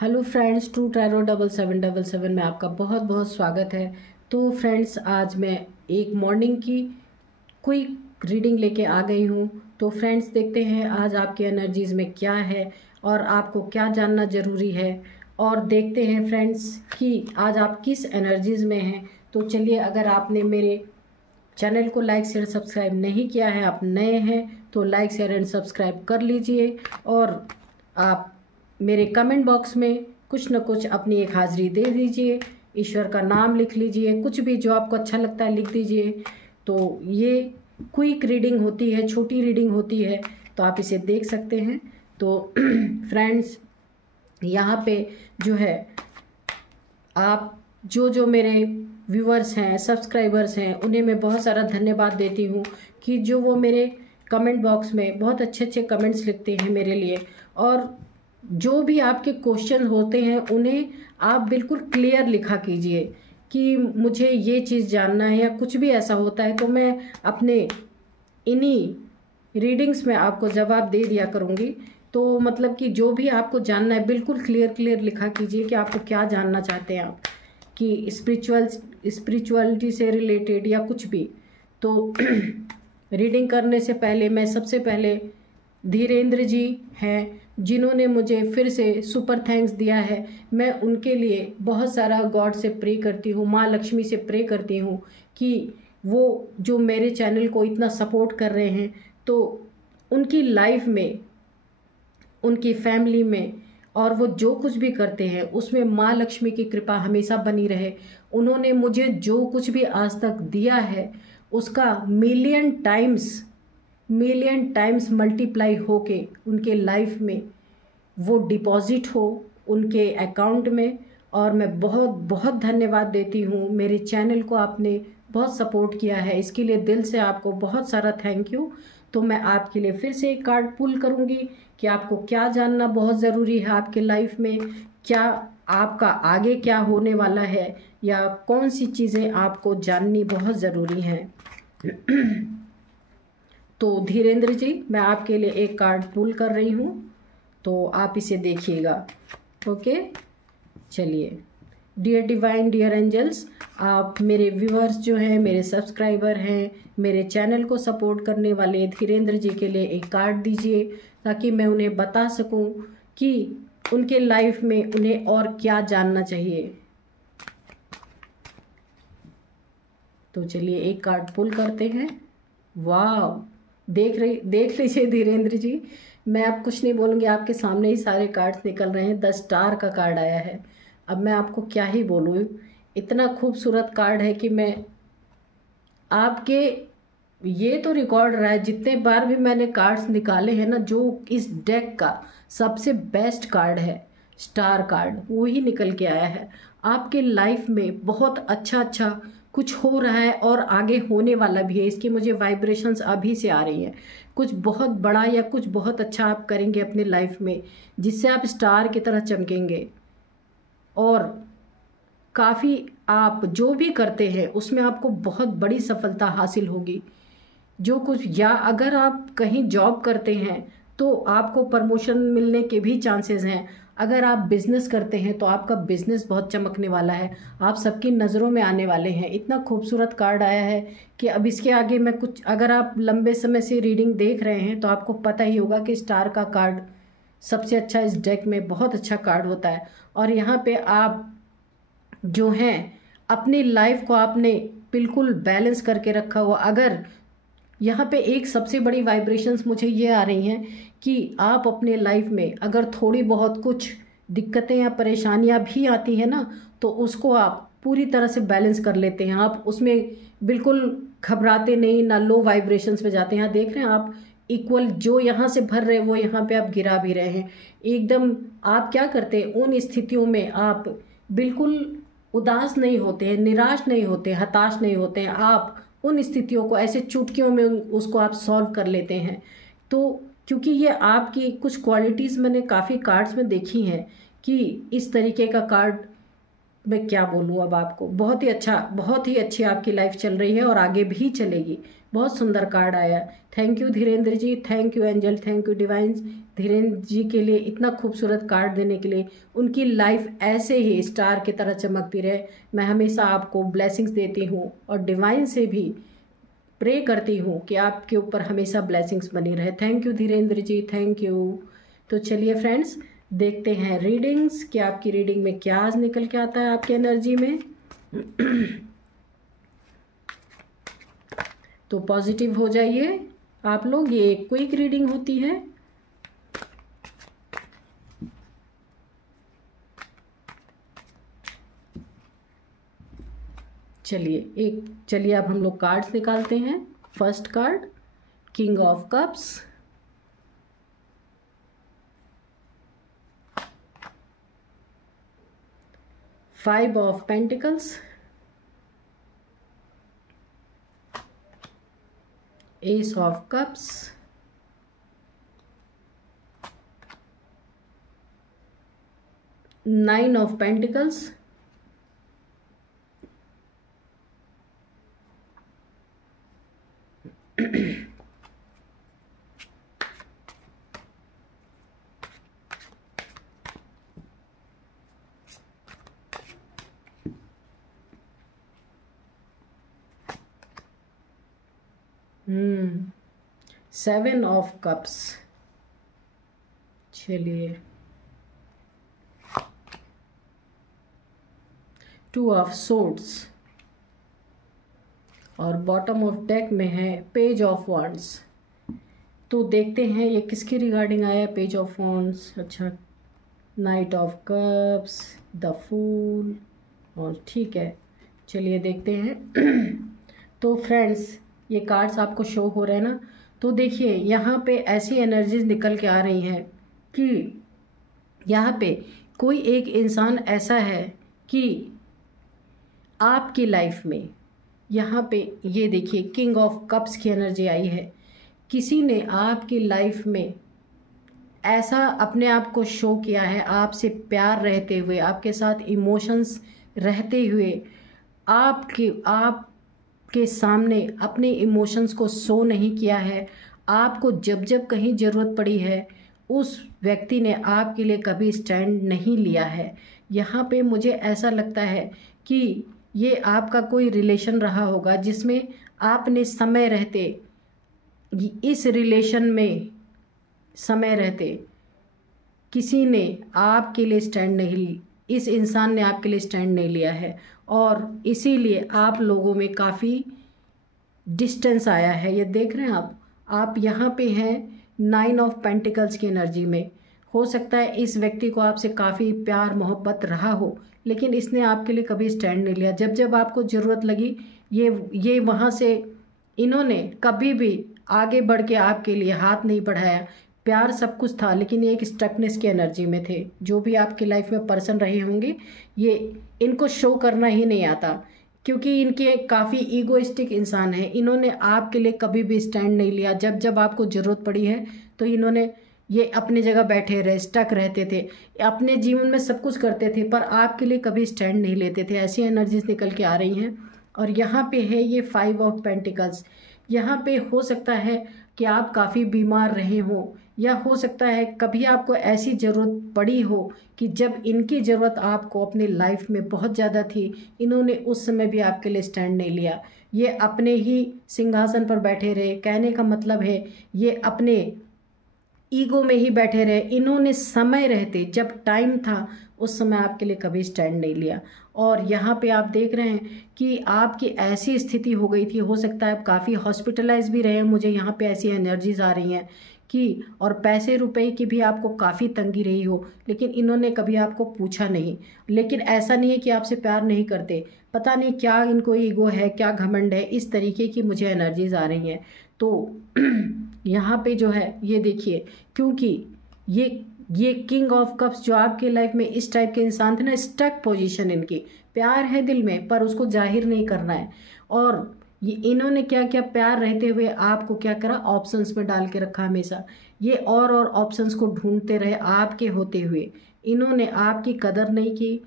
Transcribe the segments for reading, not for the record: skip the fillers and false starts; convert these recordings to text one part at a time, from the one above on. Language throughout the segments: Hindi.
हेलो फ्रेंड्स, ट्रू टैरो 7777 में आपका बहुत बहुत स्वागत है। तो फ्रेंड्स, आज मैं एक मॉर्निंग की क्विक रीडिंग लेके आ गई हूँ। तो फ्रेंड्स, देखते हैं आज आपकी एनर्जीज़ में क्या है और आपको क्या जानना ज़रूरी है, और देखते हैं फ्रेंड्स कि आज आप किस एनर्जीज़ में हैं। तो चलिए, अगर आपने मेरे चैनल को लाइक शेयर सब्सक्राइब नहीं किया है, आप नए हैं तो लाइक शेयर एंड सब्सक्राइब कर लीजिए, और आप मेरे कमेंट बॉक्स में कुछ न कुछ अपनी एक हाज़िरी दे दीजिए। ईश्वर का नाम लिख लीजिए, कुछ भी जो आपको अच्छा लगता है लिख दीजिए। तो ये क्विक रीडिंग होती है, छोटी रीडिंग होती है, तो आप इसे देख सकते हैं। तो फ्रेंड्स, यहाँ पे जो है आप जो मेरे व्यूअर्स हैं, सब्सक्राइबर्स हैं, उन्हें मैं बहुत सारा धन्यवाद देती हूँ कि जो वो मेरे कमेंट बॉक्स में बहुत अच्छे अच्छे कमेंट्स लिखते हैं मेरे लिए, और जो भी आपके क्वेश्चन होते हैं उन्हें आप बिल्कुल क्लियर लिखा कीजिए कि मुझे ये चीज़ जानना है, या कुछ भी ऐसा होता है तो मैं अपने इन्हीं रीडिंग्स में आपको जवाब दे दिया करूँगी। तो मतलब कि जो भी आपको जानना है बिल्कुल क्लियर लिखा कीजिए कि आपको क्या जानना चाहते हैं आप, कि स्पिरिचुअलिटी से रिलेटेड या कुछ भी। तो रीडिंग करने से पहले मैं सबसे पहले धीरेन्द्र जी हैं जिन्होंने मुझे फिर से सुपर थैंक्स दिया है, मैं उनके लिए बहुत सारा गॉड से प्रे करती हूँ, माँ लक्ष्मी से प्रे करती हूँ कि वो जो मेरे चैनल को इतना सपोर्ट कर रहे हैं, तो उनकी लाइफ में, उनकी फैमिली में, और वो जो कुछ भी करते हैं उसमें माँ लक्ष्मी की कृपा हमेशा बनी रहे। उन्होंने मुझे जो कुछ भी आज तक दिया है उसका मिलियन टाइम्स मल्टीप्लाई होके उनके लाइफ में वो डिपॉजिट हो उनके अकाउंट में। और मैं बहुत बहुत धन्यवाद देती हूँ, मेरे चैनल को आपने बहुत सपोर्ट किया है, इसके लिए दिल से आपको बहुत सारा थैंक यू। तो मैं आपके लिए फिर से एक कार्ड पुल करूँगी कि आपको क्या जानना बहुत ज़रूरी है आपके लाइफ में, क्या आपका आगे क्या होने वाला है, या कौन सी चीज़ें आपको जाननी बहुत ज़रूरी हैं। तो धीरेन्द्र जी, मैं आपके लिए एक कार्ड पुल कर रही हूँ, तो आप इसे देखिएगा। ओके, चलिए। डियर डिवाइन, डियर एंजल्स, आप मेरे व्यूअर्स जो हैं, मेरे सब्सक्राइबर हैं, मेरे चैनल को सपोर्ट करने वाले धीरेन्द्र जी के लिए एक कार्ड दीजिए, ताकि मैं उन्हें बता सकूं कि उनके लाइफ में उन्हें और क्या जानना चाहिए। तो चलिए एक कार्ड पुल करते हैं। वाह, देख लीजिए धीरेन्द्र जी, मैं अब कुछ नहीं बोलूँगी, आपके सामने ही सारे कार्ड्स निकल रहे हैं। 10 स्टार का कार्ड आया है। अब मैं आपको क्या ही बोलूँ, इतना खूबसूरत कार्ड है कि मैं आपके, ये तो रिकॉर्ड रहा है जितने बार भी मैंने कार्ड्स निकाले हैं ना, जो इस डेक का सबसे बेस्ट कार्ड है, स्टार कार्ड, वो ही निकल के आया है। आपके लाइफ में बहुत अच्छा कुछ हो रहा है और आगे होने वाला भी है, इसकी मुझे वाइब्रेशंस अभी से आ रही हैं। कुछ बहुत बड़ा या कुछ बहुत अच्छा आप करेंगे अपने लाइफ में, जिससे आप स्टार की तरह चमकेंगे, और काफ़ी आप जो भी करते हैं उसमें आपको बहुत बड़ी सफलता हासिल होगी। जो कुछ, या अगर आप कहीं जॉब करते हैं तो आपको प्रमोशन मिलने के भी चांसेस हैं। अगर आप बिज़नेस करते हैं तो आपका बिज़नेस बहुत चमकने वाला है, आप सबकी नज़रों में आने वाले हैं। इतना खूबसूरत कार्ड आया है कि अब इसके आगे मैं कुछ, अगर आप लंबे समय से रीडिंग देख रहे हैं तो आपको पता ही होगा कि स्टार का कार्ड सबसे अच्छा इस डेक में बहुत अच्छा कार्ड होता है। और यहाँ पे आप जो हैं अपनी लाइफ को आपने बिल्कुल बैलेंस करके रखा हुआ। अगर यहाँ पे एक सबसे बड़ी वाइब्रेशंस मुझे ये आ रही हैं कि आप अपने लाइफ में अगर थोड़ी बहुत कुछ दिक्कतें या परेशानियाँ भी आती हैं ना, तो उसको आप पूरी तरह से बैलेंस कर लेते हैं। आप उसमें बिल्कुल घबराते नहीं, ना लो वाइब्रेशंस में जाते हैं। यहाँ देख रहे हैं आप, इक्वल जो यहाँ से भर रहे वो यहाँ पे आप गिरा भी रहे हैं। एकदम आप क्या करते हैं उन स्थितियों में, आप बिल्कुल उदास नहीं होते हैं, निराश नहीं होते, हताश नहीं होते हैं। आप उन स्थितियों को ऐसे चुटकियों में उसको आप सॉल्व कर लेते हैं। तो क्योंकि ये आपकी कुछ क्वालिटीज़ मैंने काफ़ी कार्ड्स में देखी हैं कि इस तरीके का कार्ड, मैं क्या बोलूँ अब आपको, बहुत ही अच्छी आपकी लाइफ चल रही है और आगे भी चलेगी। बहुत सुंदर कार्ड आया। Thank you Dhirendra ji, thank you angel, thank you divines Dhirendra ji के लिए इतना खूबसूरत कार्ड देने के लिए। उनकी लाइफ ऐसे ही स्टार की तरह चमकती रहे। मैं हमेशा आपको ब्लेसिंग्स देती हूँ और डिवाइन से भी प्रे करती हूँ कि आपके ऊपर हमेशा ब्लेसिंग्स बनी रहे। Thank you Dhirendra ji, thank you. तो चलिए फ्रेंड्स, देखते हैं रीडिंग्स कि आपकी रीडिंग में क्या आज निकल के आता है आपकी एनर्जी में। तो पॉजिटिव हो जाइए आप लोग, ये एक क्विक रीडिंग होती है। चलिए अब हम लोग कार्ड्स निकालते हैं। First card, king of cups, five of pentacles, S of cups, nine of pentacles, seven of cups. चलिए, टू ऑफ सोर्ड्स और बॉटम ऑफ डेक में है पेज ऑफ वॉन्ड्स। तो देखते हैं ये किसके रिगार्डिंग आया है। पेज ऑफ वॉन्ड्स, अच्छा, knight of cups, the fool, और ठीक है, चलिए देखते हैं। तो फ्रेंड्स, ये कार्ड्स आपको शो हो रहे हैं ना, तो देखिए यहाँ पे ऐसी एनर्जीज निकल के आ रही हैं कि यहाँ पे कोई एक इंसान ऐसा है कि आपकी लाइफ में, यहाँ पे ये देखिए किंग ऑफ कप्स की एनर्जी आई है। किसी ने आपकी लाइफ में ऐसा अपने आप को शो किया है, आपसे प्यार रहते हुए, आपके साथ इमोशंस रहते हुए, आपके सामने अपने इमोशंस को शो नहीं किया है। आपको जब जब कहीं ज़रूरत पड़ी है, उस व्यक्ति ने आपके लिए कभी स्टैंड नहीं लिया है। यहाँ पे मुझे ऐसा लगता है कि ये आपका कोई रिलेशन रहा होगा जिसमें आपने समय रहते, इस रिलेशन में समय रहते किसी ने आपके लिए स्टैंड नहीं, इस इंसान ने आपके लिए स्टैंड नहीं लिया है, और इसीलिए आप लोगों में काफ़ी डिस्टेंस आया है। ये देख रहे हैं आप यहाँ पे हैं नाइन ऑफ पेंटिकल्स की एनर्जी में। हो सकता है इस व्यक्ति को आपसे काफ़ी प्यार मोहब्बत रहा हो, लेकिन इसने आपके लिए कभी स्टैंड नहीं लिया। जब जब आपको ज़रूरत लगी, ये वहाँ से इन्होंने कभी भी आगे बढ़ के आपके लिए हाथ नहीं बढ़ाया। प्यार सब कुछ था, लेकिन ये एक स्टकनेस की एनर्जी में थे। जो भी आपकी लाइफ में पर्सन रहे होंगे, ये इनको शो करना ही नहीं आता, क्योंकि इनके काफ़ी ईगोइस्टिक इंसान हैं। इन्होंने आपके लिए कभी भी स्टैंड नहीं लिया। जब जब आपको ज़रूरत पड़ी है तो इन्होंने ये अपनी जगह बैठे रहे, स्टक रहते थे, अपने जीवन में सब कुछ करते थे, पर आपके लिए कभी स्टैंड नहीं लेते थे। ऐसी एनर्जीज निकल के आ रही हैं। और यहाँ पे है ये फाइव ऑफ पेंटिकल्स। यहाँ पे हो सकता है कि आप काफ़ी बीमार रहे हों, या हो सकता है कभी आपको ऐसी ज़रूरत पड़ी हो कि जब इनकी ज़रूरत आपको अपनी लाइफ में बहुत ज़्यादा थी, इन्होंने उस समय भी आपके लिए स्टैंड नहीं लिया। ये अपने ही सिंहासन पर बैठे रहे। कहने का मतलब है ये अपने ईगो में ही बैठे रहे। इन्होंने समय रहते, जब टाइम था, उस समय आपके लिए कभी स्टैंड नहीं लिया। और यहाँ पे आप देख रहे हैं कि आपकी ऐसी स्थिति हो गई थी, हो सकता है आप काफ़ी हॉस्पिटलाइज भी रहे हैं। मुझे यहाँ पे ऐसी एनर्जीज आ रही हैं कि, और पैसे रुपए की भी आपको काफ़ी तंगी रही हो, लेकिन इन्होंने कभी आपको पूछा नहीं। लेकिन ऐसा नहीं है कि आपसे प्यार नहीं करते, पता नहीं क्या इनको ईगो है, क्या घमंड है, इस तरीके की मुझे एनर्जीज आ रही हैं। तो यहाँ पे जो है ये देखिए, क्योंकि ये किंग ऑफ कप्स जो आपके लाइफ में इस टाइप के इंसान थे ना, स्टक पोजीशन, इनकी प्यार है दिल में पर उसको जाहिर नहीं करना है। और ये इन्होंने क्या क्या प्यार रहते हुए आपको क्या करा, ऑप्शंस में डाल के रखा हमेशा। ये और ऑप्शंस को ढूंढते रहे आपके होते हुए। इन्होंने आपकी कदर नहीं की,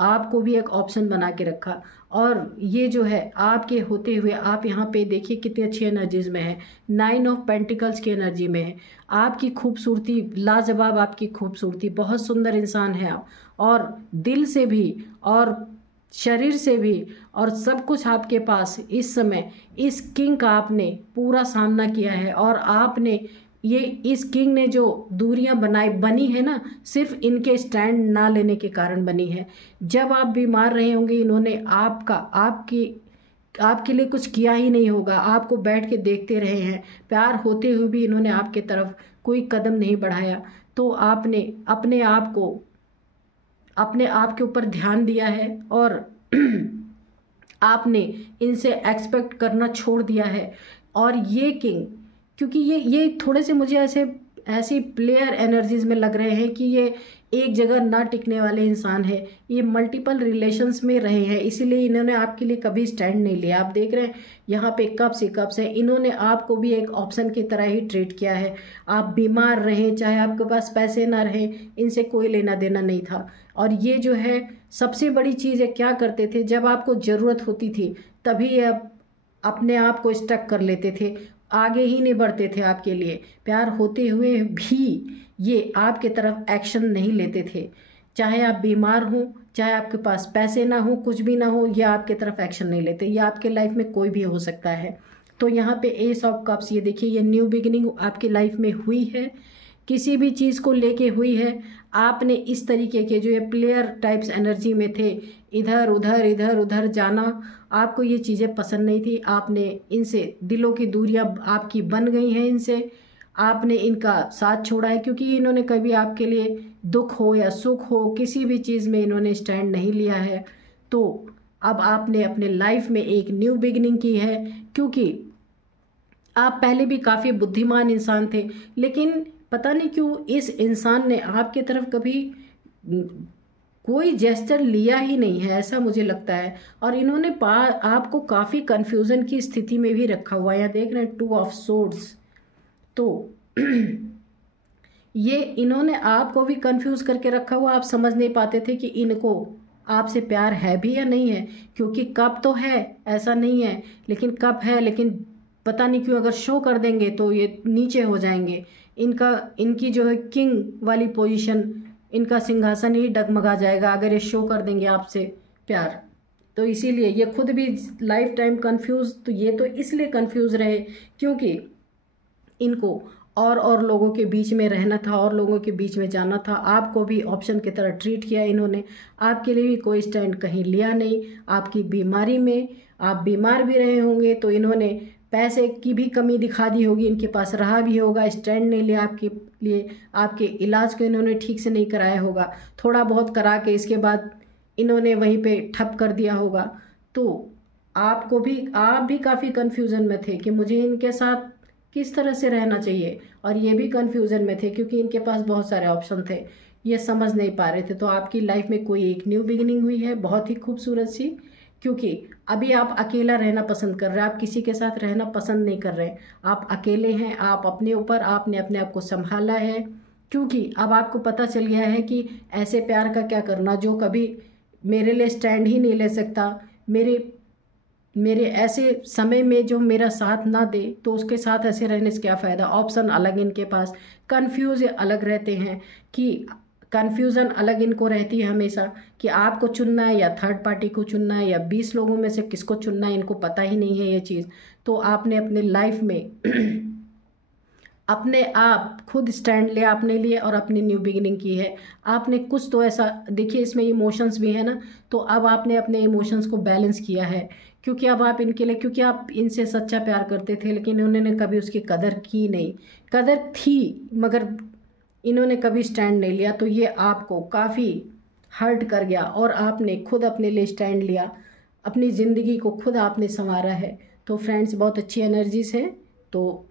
आपको भी एक ऑप्शन बना के रखा। और ये जो है आपके होते हुए आप यहाँ पे देखिए कितनी अच्छी एनर्जीज में है, 9 ऑफ पेंटिकल्स की एनर्जी में है। आपकी खूबसूरती लाजवाब, आपकी खूबसूरती, बहुत सुंदर इंसान है आप, और दिल से भी और शरीर से भी, और सब कुछ आपके पास इस समय इस किंग का आपने पूरा सामना किया है। और आपने ये इस किंग ने जो दूरियां बनी है ना, सिर्फ इनके स्टैंड ना लेने के कारण बनी है। जब आप बीमार रहे होंगे इन्होंने आपके लिए कुछ किया ही नहीं होगा, आपको बैठ के देखते रहे हैं, प्यार होते हुए भी इन्होंने आपके तरफ कोई कदम नहीं बढ़ाया। तो आपने अपने आप के ऊपर ध्यान दिया है और आपने इनसे एक्सपेक्ट करना छोड़ दिया है। और ये किंग, क्योंकि ये थोड़े से मुझे ऐसी प्लेयर एनर्जीज में लग रहे हैं कि ये एक जगह ना टिकने वाले इंसान है, ये मल्टीपल रिलेशंस में रहे हैं, इसीलिए इन्होंने आपके लिए कभी स्टैंड नहीं लिया। आप देख रहे हैं यहाँ पे कप्स ही कप्स है, इन्होंने आपको भी एक ऑप्शन की तरह ही ट्रीट किया है। आप बीमार रहें, चाहे आपके पास पैसे ना रहें, इनसे कोई लेना देना नहीं था। और ये जो है सबसे बड़ी चीज़ है, क्या करते थे जब आपको ज़रूरत होती थी तभी ये अपने आप को स्टक कर लेते थे, आगे ही नहीं बढ़ते थे आपके लिए। प्यार होते हुए भी ये आपके तरफ एक्शन नहीं लेते थे, चाहे आप बीमार हो, चाहे आपके पास पैसे ना हो, कुछ भी ना हो, ये आपके तरफ एक्शन नहीं लेते। ये आपके लाइफ में कोई भी हो सकता है। तो यहाँ पे एस ऑफ कप्स, ये देखिए ये न्यू बिगिनिंग आपकी लाइफ में हुई है, किसी भी चीज़ को लेके हुई है। आपने इस तरीके के जो ये प्लेयर टाइप्स एनर्जी में थे, इधर उधर जाना, आपको ये चीज़ें पसंद नहीं थी। आपने इनसे दिलों की दूरियां आपकी बन गई हैं, इनसे आपने इनका साथ छोड़ा है, क्योंकि इन्होंने कभी आपके लिए दुख हो या सुख हो, किसी भी चीज़ में इन्होंने स्टैंड नहीं लिया है। तो अब आपने अपने लाइफ में एक न्यू बिगिनिंग की है, क्योंकि आप पहले भी काफ़ी बुद्धिमान इंसान थे, लेकिन पता नहीं क्यों इस इंसान ने आपके तरफ कभी कोई जेस्चर लिया ही नहीं है, ऐसा मुझे लगता है। और इन्होंने आपको काफ़ी कंफ्यूजन की स्थिति में भी रखा हुआ है। यहाँ देख रहे हैं 2 ऑफ सोर्ड्स, तो ये इन्होंने आपको भी कंफ्यूज करके रखा हुआ। आप समझ नहीं पाते थे कि इनको आपसे प्यार है भी या नहीं है, क्योंकि कब तो है, ऐसा नहीं है, लेकिन कब है, लेकिन पता नहीं क्यों अगर शो कर देंगे तो ये नीचे हो जाएंगे। इनकी जो है किंग वाली पोजीशन, इनका सिंहासन ही डगमगा जाएगा अगर ये शो कर देंगे आपसे प्यार। तो इसीलिए ये खुद भी लाइफ टाइम कंफ्यूज, तो ये तो इसलिए कंफ्यूज रहे क्योंकि इनको और लोगों के बीच में रहना था, और लोगों के बीच में जाना था। आपको भी ऑप्शन की तरह ट्रीट किया इन्होंने, आपके लिए भी कोई स्टैंड कहीं लिया नहीं। आपकी बीमारी में आप बीमार भी रहे होंगे तो इन्होंने पैसे की भी कमी दिखा दी होगी, इनके पास रहा भी होगा, स्टैंड नहीं लिया आपके लिए। आपके इलाज को इन्होंने ठीक से नहीं कराया होगा, थोड़ा बहुत करा के इसके बाद इन्होंने वहीं पे ठप कर दिया होगा। तो आप भी काफ़ी कन्फ्यूज़न में थे कि मुझे इनके साथ किस तरह से रहना चाहिए, और ये भी कन्फ्यूज़न में थे क्योंकि इनके पास बहुत सारे ऑप्शन थे, ये समझ नहीं पा रहे थे। तो आपकी लाइफ में कोई एक न्यू बिगिनिंग हुई है, बहुत ही खूबसूरत सी, क्योंकि अभी आप अकेला रहना पसंद कर रहे हैं, आप किसी के साथ रहना पसंद नहीं कर रहे हैं, आप अकेले हैं। आप अपने ऊपर आपने अपने आप को संभाला है, क्योंकि अब आपको पता चल गया है कि ऐसे प्यार का क्या करना जो कभी मेरे लिए स्टैंड ही नहीं ले सकता, मेरे ऐसे समय में जो मेरा साथ ना दे, तो उसके साथ ऐसे रहने से क्या फ़ायदा। ऑप्शन अलग इनके पास, कन्फ्यूज अलग रहते हैं, कि कन्फ्यूज़न अलग इनको रहती है हमेशा कि आपको चुनना है या थर्ड पार्टी को चुनना है या 20 लोगों में से किसको चुनना है, इनको पता ही नहीं है ये चीज़। तो आपने अपने लाइफ में अपने आप खुद स्टैंड लिया अपने लिए और अपनी न्यू बिगिनिंग की है। आपने कुछ तो ऐसा, देखिए इसमें इमोशंस भी है ना, तो अब आपने अपने इमोशंस को बैलेंस किया है, क्योंकि अब आप इनके लिए, क्योंकि आप इनसे सच्चा प्यार करते थे लेकिन उन्होंने कभी उसकी कदर की नहीं, कदर थी मगर इन्होंने कभी स्टैंड नहीं लिया। तो ये आपको काफ़ी हर्ट कर गया और आपने खुद अपने लिए स्टैंड लिया, अपनी ज़िंदगी को खुद आपने संवारा है। तो फ्रेंड्स, बहुत अच्छी एनर्जीज है। तो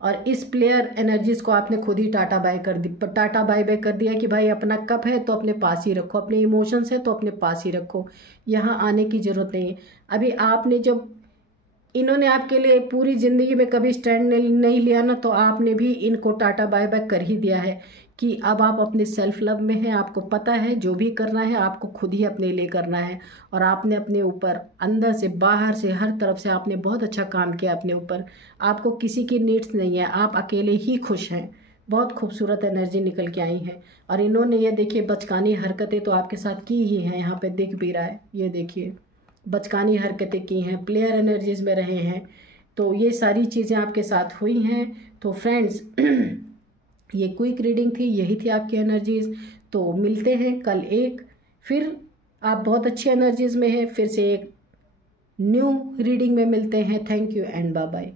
और इस प्लेयर एनर्जीज को आपने खुद ही टाटा बाय कर दिया कि भाई अपना कप है तो अपने पास ही रखो, अपने इमोशंस है तो अपने पास ही रखो, यहाँ आने की ज़रूरत नहीं है। अभी आपने जब इन्होंने आपके लिए पूरी ज़िंदगी में कभी स्टैंड नहीं लिया ना, तो आपने भी इनको टाटा बाय बाय कर ही दिया है कि अब आप अपने सेल्फ लव में हैं। आपको पता है जो भी करना है आपको खुद ही अपने लिए करना है, और आपने अपने ऊपर अंदर से बाहर से हर तरफ से आपने बहुत अच्छा काम किया अपने ऊपर। आपको किसी की नीड्स नहीं है, आप अकेले ही खुश हैं। बहुत खूबसूरत एनर्जी निकल के आई है। और इन्होंने ये देखिए बचकानी हरकतें तो आपके साथ की ही हैं, यहाँ पे दिख भी रहा है, ये देखिए बचकानी हरकतें की हैं, प्लेयर एनर्जीज में रहे हैं, तो ये सारी चीज़ें आपके साथ हुई हैं। तो फ्रेंड्स ये क्विक रीडिंग थी, यही थी आपकी एनर्जीज। तो मिलते हैं कल फिर आप बहुत अच्छी एनर्जीज में हैं, फिर से एक न्यू रीडिंग में मिलते हैं। Thank you and bye bye.